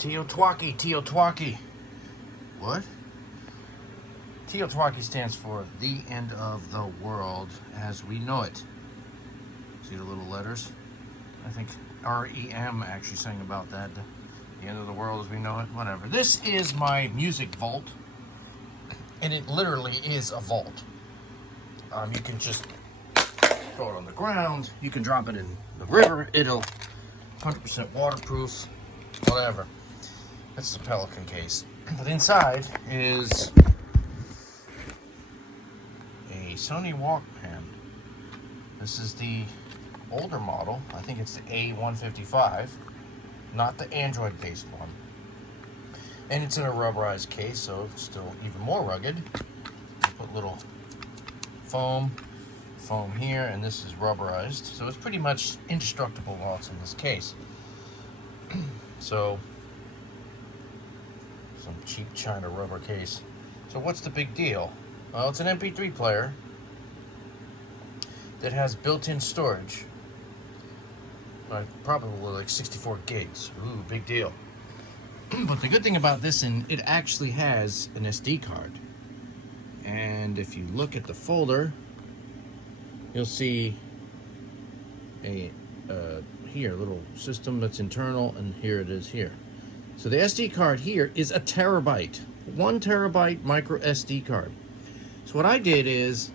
TEOTWAWKI, TEOTWAWKI. What? TEOTWAWKI stands for the end of the world as we know it. See the little letters? I think REM actually sang about that. The end of the world as we know it. Whatever. This is my music vault. And it literally is a vault. You can just throw it on the ground. You can drop it in the river. It'll 100% waterproof. Whatever. That's a Pelican case. But inside is a Sony Walkman. This is the older model. I think it's the A155, not the Android-based one. And it's in a rubberized case, so it's still even more rugged. Put little foam here, and this is rubberized. So it's pretty much indestructible while it's in this case. So, some cheap China rubber case. So what's the big deal? Well, it's an MP3 player that has built-in storage. Probably like 64 gigs. Ooh, big deal. But the good thing about this, it actually has an SD card. And if you look at the folder, you'll see a little system that's internal, and here it is here. So the SD card here is a terabyte, 1 terabyte micro SD card. So what I did is,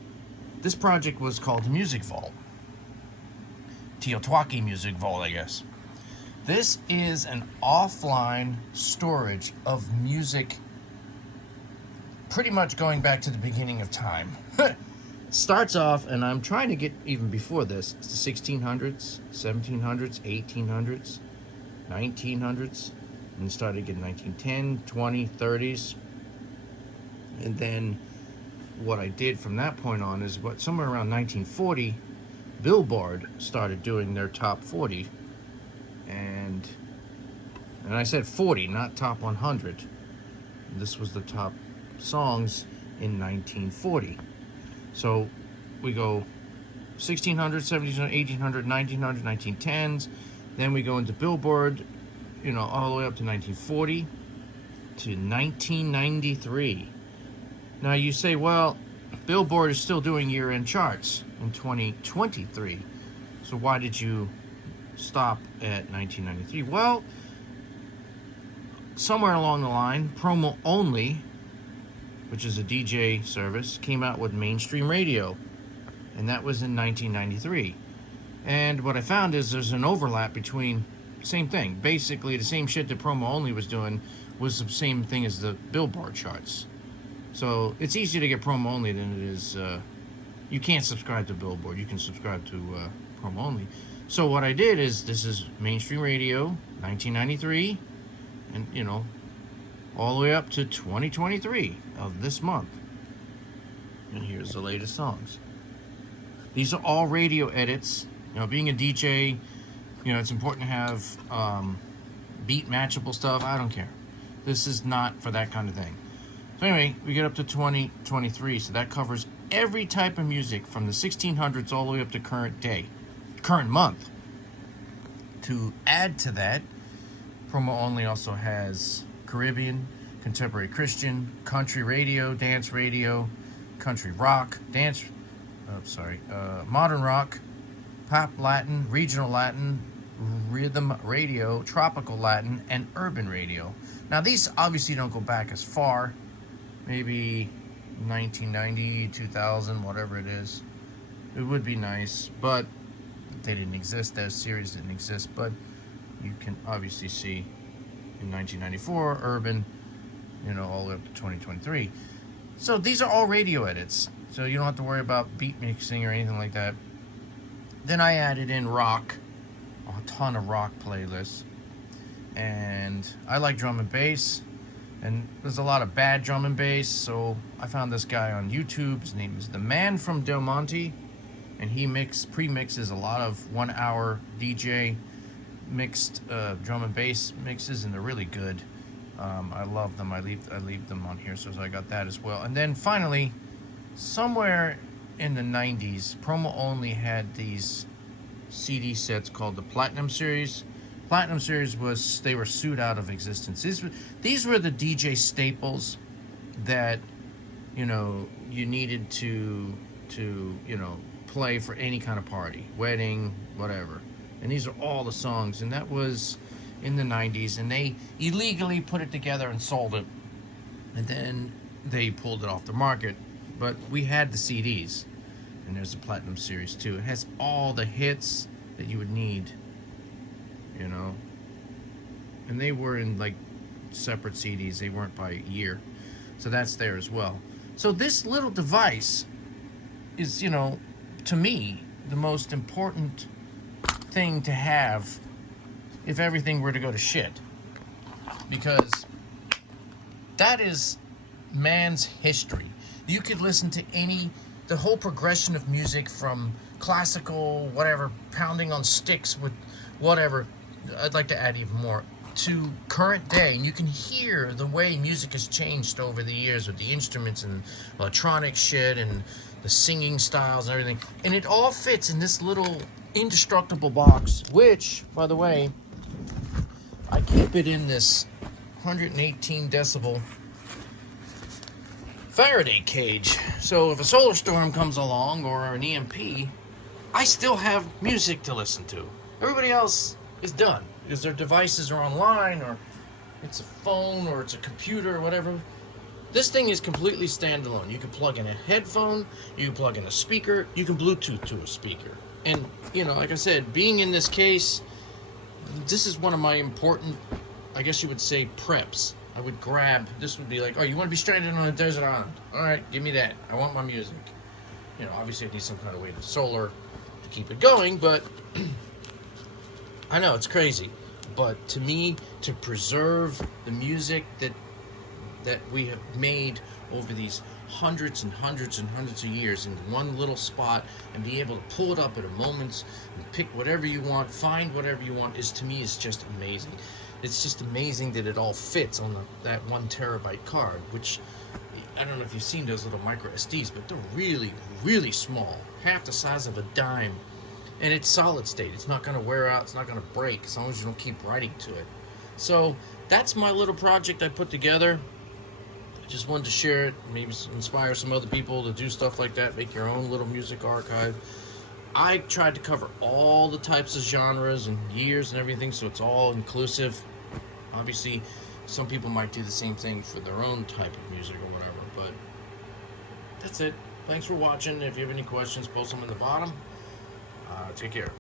this project was called the Music Vault. TEOTWAWKI Music Vault, I guess. This is an offline storage of music pretty much going back to the beginning of time. Starts off, and I'm trying to get even before this, it's the 1600s, 1700s, 1800s, 1900s, and started getting 1910, 20, 30s. And then what I did from that point on is somewhere around 1940, Billboard started doing their top 40. And I said 40, not top 100. This was the top songs in 1940. So we go 1600, 1700, 1800, 1900, 1910s. Then we go into Billboard, all the way up to 1940 to 1993. Now you say, well, Billboard is still doing year-end charts in 2023. So why did you stop at 1993? Well, somewhere along the line, Promo Only, which is a DJ service, came out with mainstream radio, and that was in 1993. And what I found is there's an overlap between, same thing, basically the same shit that Promo Only was doing was the same thing as the Billboard charts. So it's easier to get Promo Only than it is, you can't subscribe to Billboard, you can subscribe to Promo Only. So what I did is, this is mainstream radio, 1993, and all the way up to 2023 of this month. And here's the latest songs. These are all radio edits. Being a DJ, it's important to have beat matchable stuff. I don't care. This is not for that kind of thing. So anyway, we get up to 2023, so that covers every type of music from the 1600s all the way up to current month. To add to that, Promo Only also has Caribbean, contemporary Christian, country radio, dance radio, country rock, modern rock, pop Latin, regional Latin, rhythm radio, tropical Latin, and urban radio. Now these obviously don't go back as far, maybe 1990, 2000, whatever it is. It would be nice, but they didn't exist. That series didn't exist, but you can obviously see in 1994 urban, all the way up to 2023. So these are all radio edits, so you don't have to worry about beat mixing or anything like that. Then I added in rock, a ton of rock playlists, and I like drum and bass, and there's a lot of bad drum and bass, so I found this guy on YouTube. His name is The Man from Del Monte, and he pre-mixes a lot of 1 hour DJ mixed drum and bass mixes, and they're really good. I love them. I leave them on here, so I got that as well. And then finally, somewhere in the 90s, Promo Only had these CD sets called the Platinum Series. Platinum Series they were sued out of existence. These were the DJ staples that, you know, you needed to you know, play for any kind of party, wedding, whatever. And these are all the songs, and that was in the 90s, and they illegally put it together and sold it, and then they pulled it off the market. But we had the CDs, and there's the Platinum Series too. It has all the hits that you would need, you know, and they were in like separate CDs. They weren't by year, so that's there as well. So this little device is, you know, to me, the most important thing to have if everything were to go to shit, because that is man's history. You could listen to the whole progression of music, from classical, whatever, pounding on sticks with whatever, I'd like to add even more, to current day, and you can hear the way music has changed over the years with the instruments and electronic shit and the singing styles and everything, and it all fits in this little indestructible box, which, by the way, I keep it in this 118 decibel Faraday cage. So if a solar storm comes along or an EMP, I still have music to listen to. Everybody else is done because their devices are online, or it's a phone, or it's a computer, or whatever. This thing is completely standalone. You can plug in a headphone, you can plug in a speaker, you can Bluetooth to a speaker. And, you know, like I said, being in this case, this is one of my important, I guess you would say, preps. I would grab, this would be like, oh, you want to be stranded on a desert island? All right, give me that. I want my music. You know, obviously I need some kind of way to solar to keep it going, but I know it's crazy. But to me, to preserve the music that we have made over these hundreds and hundreds and hundreds of years in one little spot, and be able to pull it up at a moment's and pick whatever you want, find whatever you want, to me is just amazing. It's just amazing that it all fits on that 1 terabyte card, which, I don't know if you've seen those little micro SDs, but they're really, really small, half the size of a dime, and it's solid state. It's not going to wear out, it's not going to break, as long as you don't keep writing to it. So that's my little project I put together. I just wanted to share it, maybe inspire some other people to do stuff like that, make your own little music archive. I tried to cover all the types of genres and years and everything, so it's all inclusive. Obviously, some people might do the same thing for their own type of music or whatever, but that's it. Thanks for watching. If you have any questions, post them in the bottom. Take care.